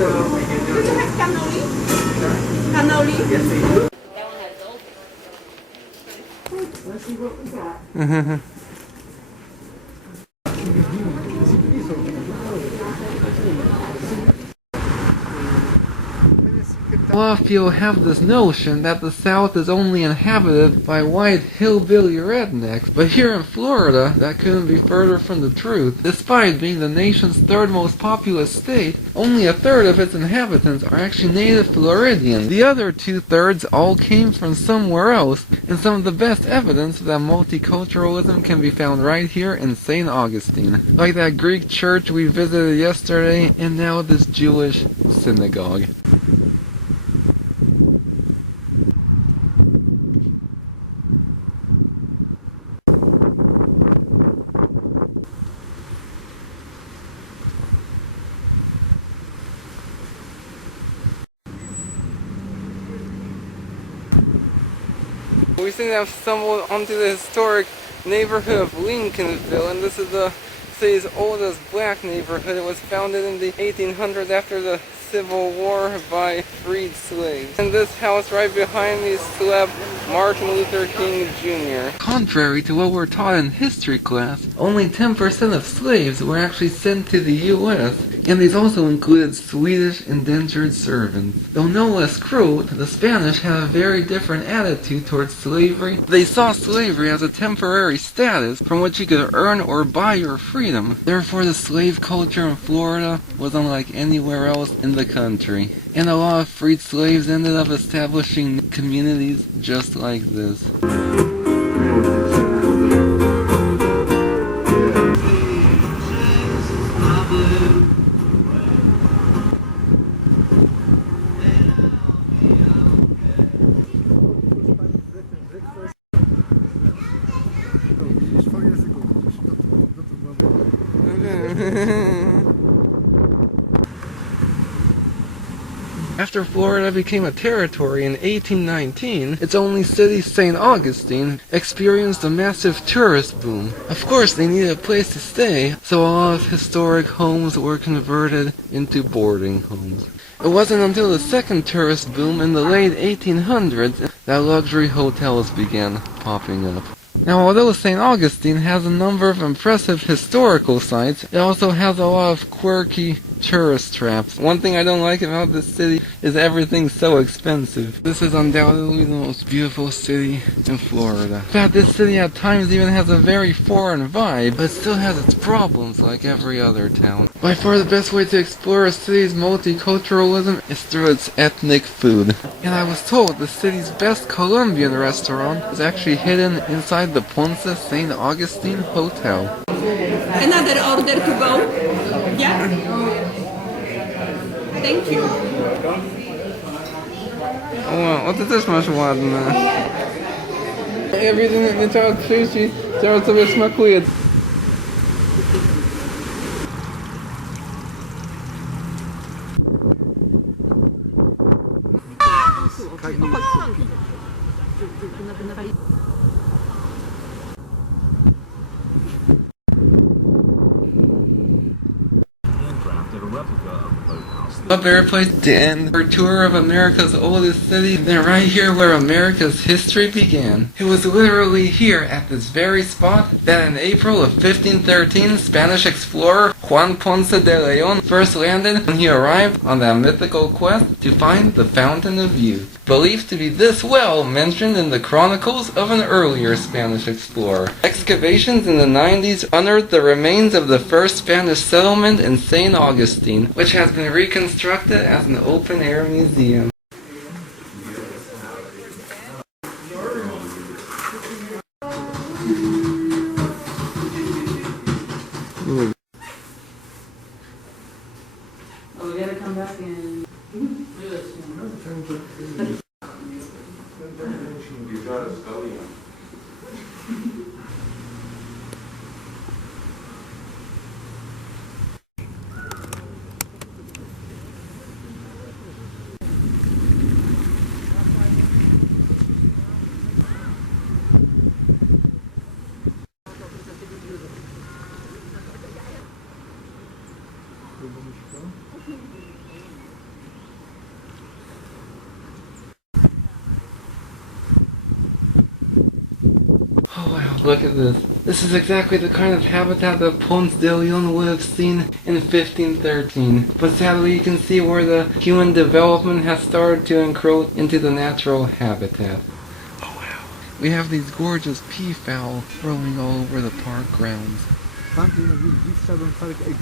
Did you have cannoli? Cannoli? Let's see what we got. A lot of people have this notion that the South is only inhabited by white hillbilly rednecks, but here in Florida, that couldn't be further from the truth. Despite being the nation's third most populous state, only a third of its inhabitants are actually native Floridians. The other 2/3 all came from somewhere else, and some of the best evidence that multiculturalism can be found right here in St. Augustine. Like that Greek church we visited yesterday, and now this Jewish synagogue. We seem to have stumbled onto the historic neighborhood of Lincolnville, and this is the city's oldest black neighborhood. It was founded in the 1800s after the Civil War by freed slaves. And this house right behind me slept Martin Luther King Jr. Contrary to what we're taught in history class, only 10% of slaves were actually sent to the U.S., and these also included Swedish indentured servants. Though no less cruel, the Spanish had a very different attitude towards slavery. They saw slavery as a temporary status from which you could earn or buy your freedom. Therefore, the slave culture in Florida was unlike anywhere else in the country. And a lot of freed slaves ended up establishing communities just like this. After Florida became a territory in 1819, its only city, St. Augustine, experienced a massive tourist boom. Of course, they needed a place to stay, so a lot of historic homes were converted into boarding homes. It wasn't until the second tourist boom in the late 1800s that luxury hotels began popping up. Now, although St. Augustine has a number of impressive historical sites, it also has a lot of quirky tourist traps. One thing I don't like about this city is everything's so expensive. This is undoubtedly the most beautiful city in Florida. In fact, this city at times even has a very foreign vibe, but it still has its problems like every other town. By far the best way to explore a city's multiculturalism is through its ethnic food. And I was told the city's best Colombian restaurant is actually hidden inside the Ponce St. Augustine Hotel. Another order to go? Yeah? Thank you. O ty też masz ładne. Ja widzę, nie trzeba przyjść i trzeba sobie smakuje. A better place to end our tour of America's oldest city than right here where America's history began. It was literally here at this very spot that in April of 1513 Spanish explorer Juan Ponce de Leon first landed when he arrived on that mythical quest to find the Fountain of Youth, believed to be this well mentioned in the chronicles of an earlier Spanish explorer. Excavations in the 90s unearthed the remains of the first Spanish settlement in St. Augustine, which has been reconstructed as an open-air museum. Oh, we gotta come back and... Oh wow, look at this. This is exactly the kind of habitat that Ponce de Leon would have seen in 1513. But sadly you can see where the human development has started to encroach into the natural habitat. Oh wow. We have these gorgeous peafowl roaming all over the park grounds.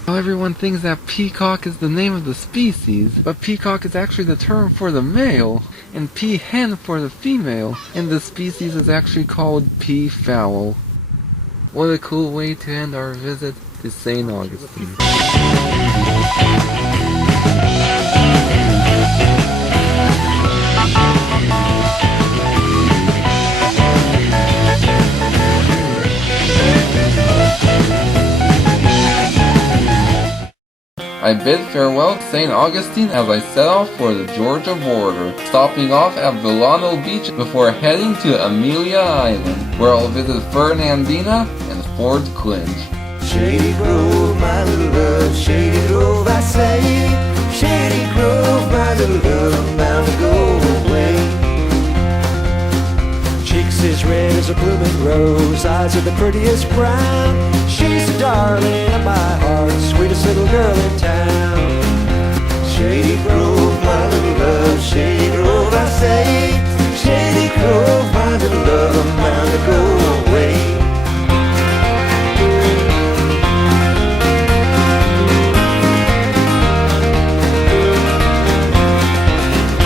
Now everyone thinks that peacock is the name of the species, but peacock is actually the term for the male, and peahen for the female, and the species is actually called peafowl. What a cool way to end our visit to St. Augustine. I bid farewell to St. Augustine as I set off for the Georgia border, stopping off at Vilano Beach before heading to Amelia Island, where I'll visit Fernandina and Fort Clinch. Shady Grove, my little love, Shady Grove, I say. Shady Grove, my little love, I'm bound to go away. Cheeks as red as a blooming rose, eyes are the prettiest brown. She's the darling of my heart, sweetest little girl in town. Shady Grove, my little love, Shady Grove, I say. Shady Grove, my little love, I'm bound to go away.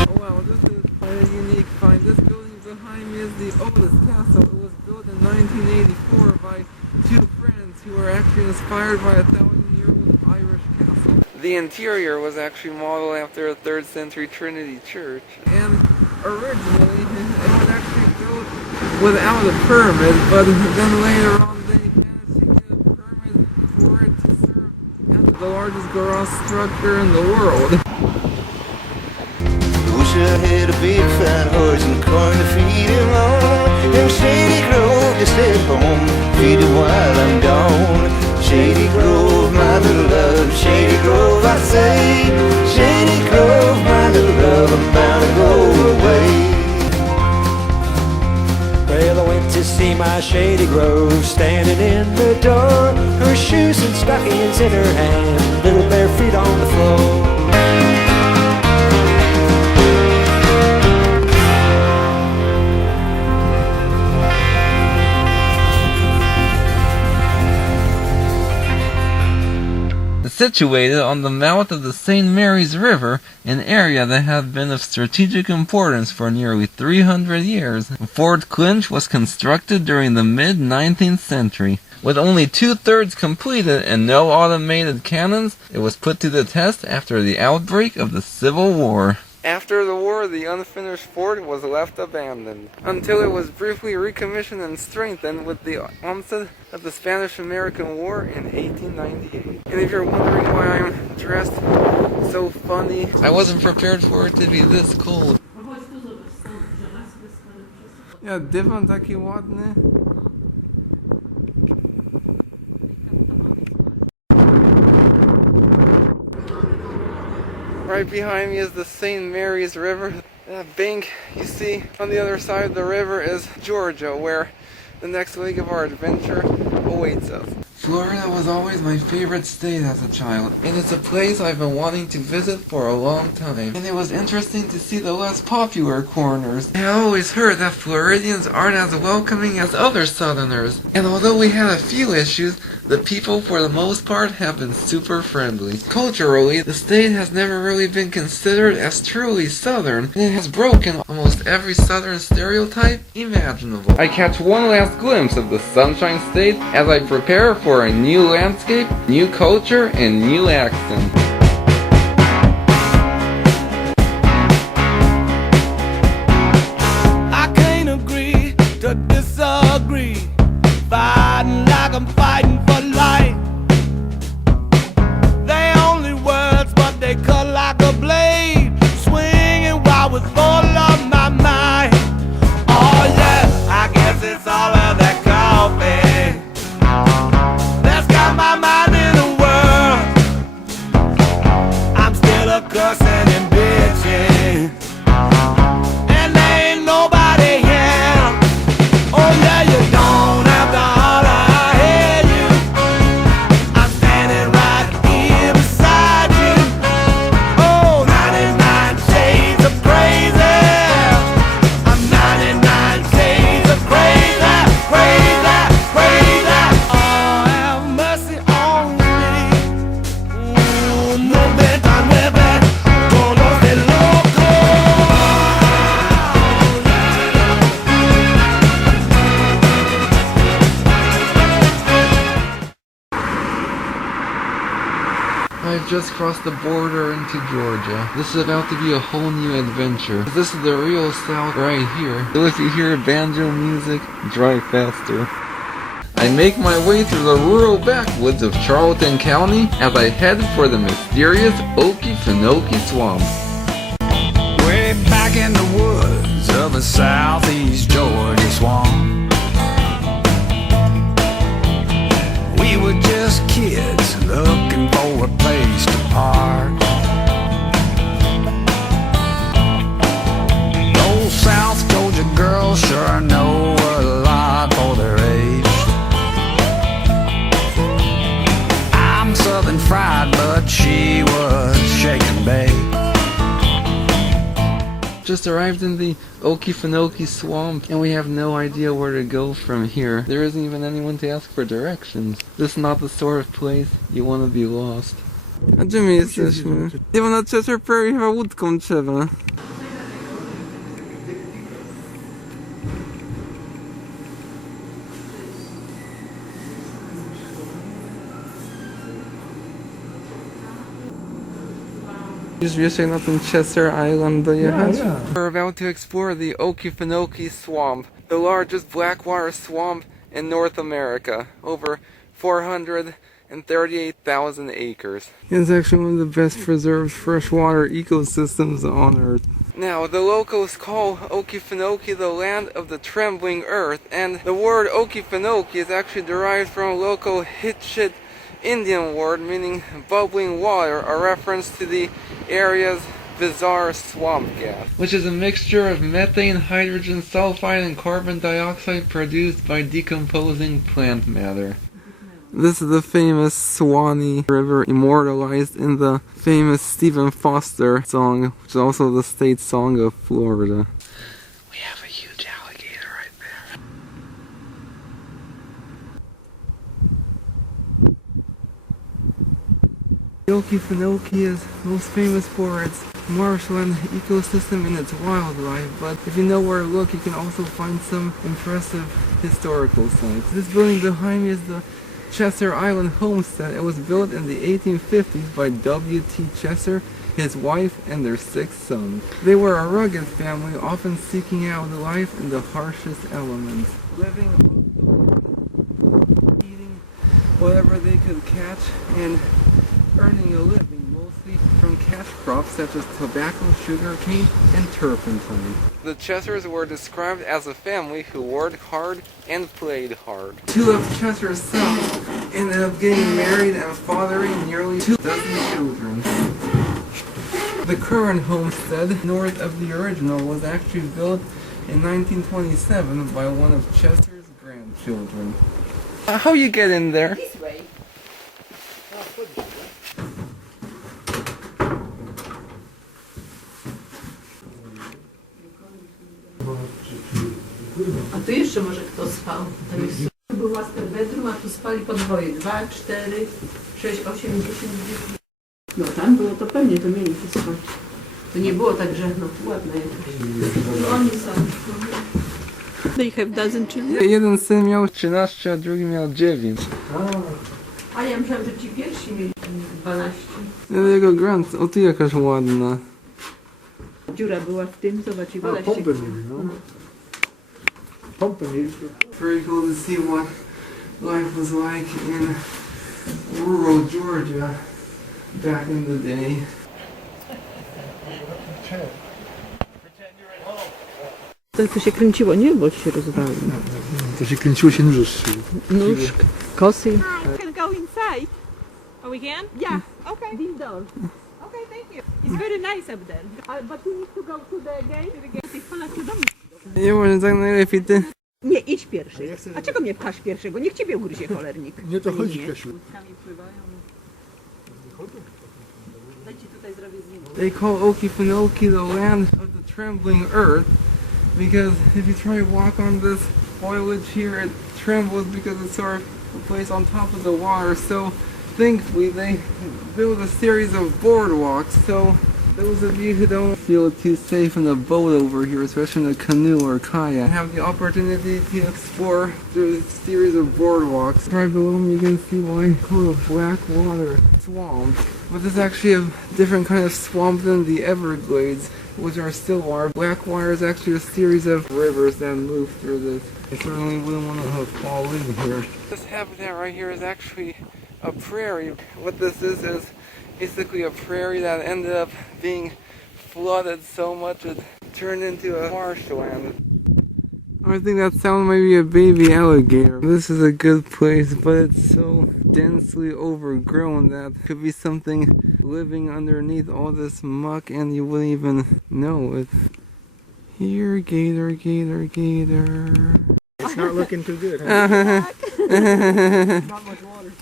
Oh wow, this is quite a unique find. This building behind me is the Ottis Castle. It was built in 1984 by two friends who were actually inspired by a 1,000-year-old Irish castle. The interior was actually modeled after a 3rd century Trinity Church, and originally it was actually built without a permit, but then later on they managed to get a permit for it to serve as the largest garage structure in the world. Wish I had a big fat horse and corn to feed him on. And Shady Grove to stay at home, feed it while I'm gone. Shady Grove, my little love, Shady Grove, I say. Shady Grove, my little love, I'm bound to go away. Well, I went to see my Shady Grove, standing in the door, her shoes and stockings in her hand, little bare feet on the floor. Situated on the mouth of the St. Mary's River, an area that has been of strategic importance for nearly 300 years, Fort Clinch was constructed during the mid-19th century. With only 2/3 completed and no automated cannons, it was put to the test after the outbreak of the Civil War. After the war, the unfinished fort was left abandoned, until it was briefly recommissioned and strengthened with the onset of the Spanish-American War in 1898. And if you're wondering why I'm dressed so funny, I wasn't prepared for it to be this cold. Ja, dywan taki ładny. Right behind me is the St. Mary's River. That bank you see on the other side of the river is Georgia, where the next leg of our adventure awaits us. Florida was always my favorite state as a child, and it's a place I've been wanting to visit for a long time. And it was interesting to see the less popular corners. I always heard that Floridians aren't as welcoming as other Southerners, and although we had a few issues, the people for the most part have been super friendly. Culturally, the state has never really been considered as truly Southern, and it has broken almost every Southern stereotype imaginable. I catch one last glimpse of the Sunshine State as I prepare for a new landscape, new culture, and new accent. I can't agree to disagree, fighting like I'm fighting for life. They only words, but they cut like a blade, swinging while with full of my mind. Oh yeah, I guess it's all of that coffee that's got my mind in a whirl. I'm still a cussing and bitching, and there ain't nobody here. Oh yeah, you don't just crossed the border into Georgia. This is about to be a whole new adventure. This is the real South right here. So if you hear banjo music, drive faster. I make my way through the rural backwoods of Charlton County as I head for the mysterious Okefenokee Swamp. Way back in the woods of a southeast Georgia swamp, we were just kids looking for a place to park. Those South Georgia girls sure know a lot for their age. I'm Southern fried, but she was shake and bake. Just arrived in the Okefenokee Swamp and we have no idea where to go from here. There isn't even anyone to ask for directions. This is not the sort of place you want to be lost. A gdzie my jesteśmy? Nie, bo na Cheshire Prairie chyba łódką trzeba. Już wiesz jak na ten Cheshire Island dojechać? We're about to explore the Okefenokee Swamp, the largest blackwater swamp in North America, over 438,000 acres. It's actually one of the best preserved freshwater ecosystems on Earth. Now, the locals call Okefenokee the land of the trembling earth, and the word Okefenokee is actually derived from a local Hitchit Indian word meaning bubbling water, a reference to the area's bizarre swamp gas, which is a mixture of methane, hydrogen sulfide, and carbon dioxide produced by decomposing plant matter. This is the famous Swanee River, immortalized in the famous Stephen Foster song, which is also the state song of Florida. We have a huge alligator right there. Okefenokee is most famous for its marshland ecosystem and its wildlife, but if you know where to look, you can also find some impressive historical sites. This building behind me is the Cheshire Island Homestead. It was built in the 1850s by W.T. Cheshire, his wife, and their 6 sons. They were a rugged family, often seeking out life in the harshest elements, living among the woods, eating whatever they could catch, and earning a living mostly from cash crops such as tobacco, sugar cane, and turpentine. The Cheshires were described as a family who worked hard and played hard. 2 of Cheshire's sons ended up getting married and fathering nearly 2 dozen children. The current homestead, north of the original, was actually built in 1927 by one of Cheshire's grandchildren. How you get in there? This way. A tu jeszcze może kto spał. Tam jest, tu był master bedroom, a tu spali podwoje. 2, 4, 6, 8, 10, 10. No tam było to pewnie, to mieli tu spać. To nie było tak, że no ładne jakieś. No, oni są. They have dozen children. Jeden syn miał 13, a drugi miał 9. A ja myślałam, że ci pierwsi mieli 12. Jego grand, o tu jakaś ładna. Dziura była w tym, zobacz, i woda się... Pompę mieli, no. Pompę mieli. Very cool to see what life was like in rural Georgia back in the day. To się kręciło, nie? Bo się rozwaliło. To się kręciło, się nóż zszył. Nóż, kosy. Can go inside. Oh, we can? Yeah, Okay. this door. Okay, thank you. It's very nice up there. But you need to go to the gate. Nie może tak najlepiej ty. Nie, idź pierwszy. A czego mnie pchasz pierwszego? Niech ciebie ugryzie cholernik. Nie to chodzi, Kasiu. Dajcie tutaj zrobię zdjęcie. They call Okefenokee the land of the trembling earth because if you try to walk on this foliage here, it trembles because it's sort of placed on top of the water. So thankfully they built a series of boardwalks so Those of you who don't feel too safe in a boat over here, especially in a canoe or kayak, have the opportunity to explore through a series of boardwalks. Right below me you can see one full of black water swamp. But this is actually a different kind of swamp than the Everglades, which are still water. Black water is actually a series of rivers that move through this. I certainly wouldn't want to fall in here. This habitat right here is actually a prairie. What this is basically a prairie that ended up being flooded so much it turned into a marshland. I think that sound might be a baby alligator. This is a good place, but it's so densely overgrown that could be something living underneath all this muck and you wouldn't even know it. Here, gator, gator, gator. It's not looking too good, huh? Not much water.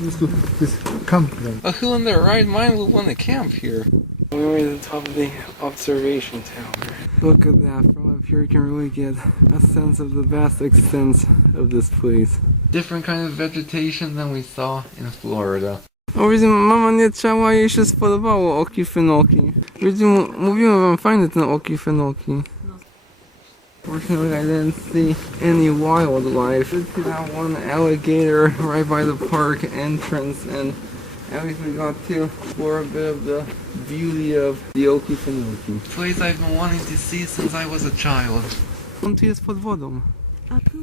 Let's go this camp then. Who in their right mind would want to camp here? We're at the top of the observation tower. Look at that, from up here you can really get a sense of the vast extent of this place. Different kind of vegetation than we saw in Florida. O, widzimy, mama nie chciała, jej się spodobało Okefenokee. Widzimy, mówiłem wam, fajny ten Okefenokee. Fortunately, I didn't see any wildlife. I did see that one alligator right by the park entrance, and at least we got to explore a bit of the beauty of the Okefenokee. Place I've been wanting to see since I was a child. On tu jest pod wodą. A tu.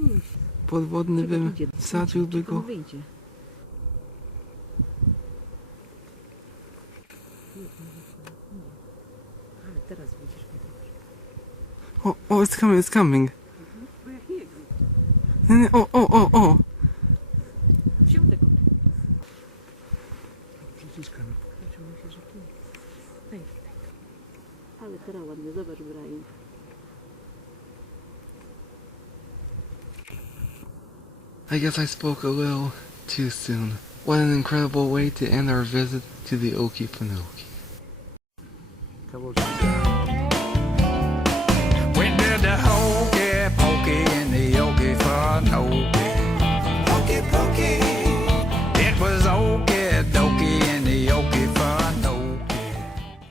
Podwodny bym wsadziłby go. Ale teraz widzisz go dobrze. Oh, it's coming, it's coming. Oh. Wziął tego. Przyciskamy. Ale teraz ładnie, zobacz, Brian. I guess I spoke a little too soon. What an incredible way to end our visit to the Okefenokee. When did the whole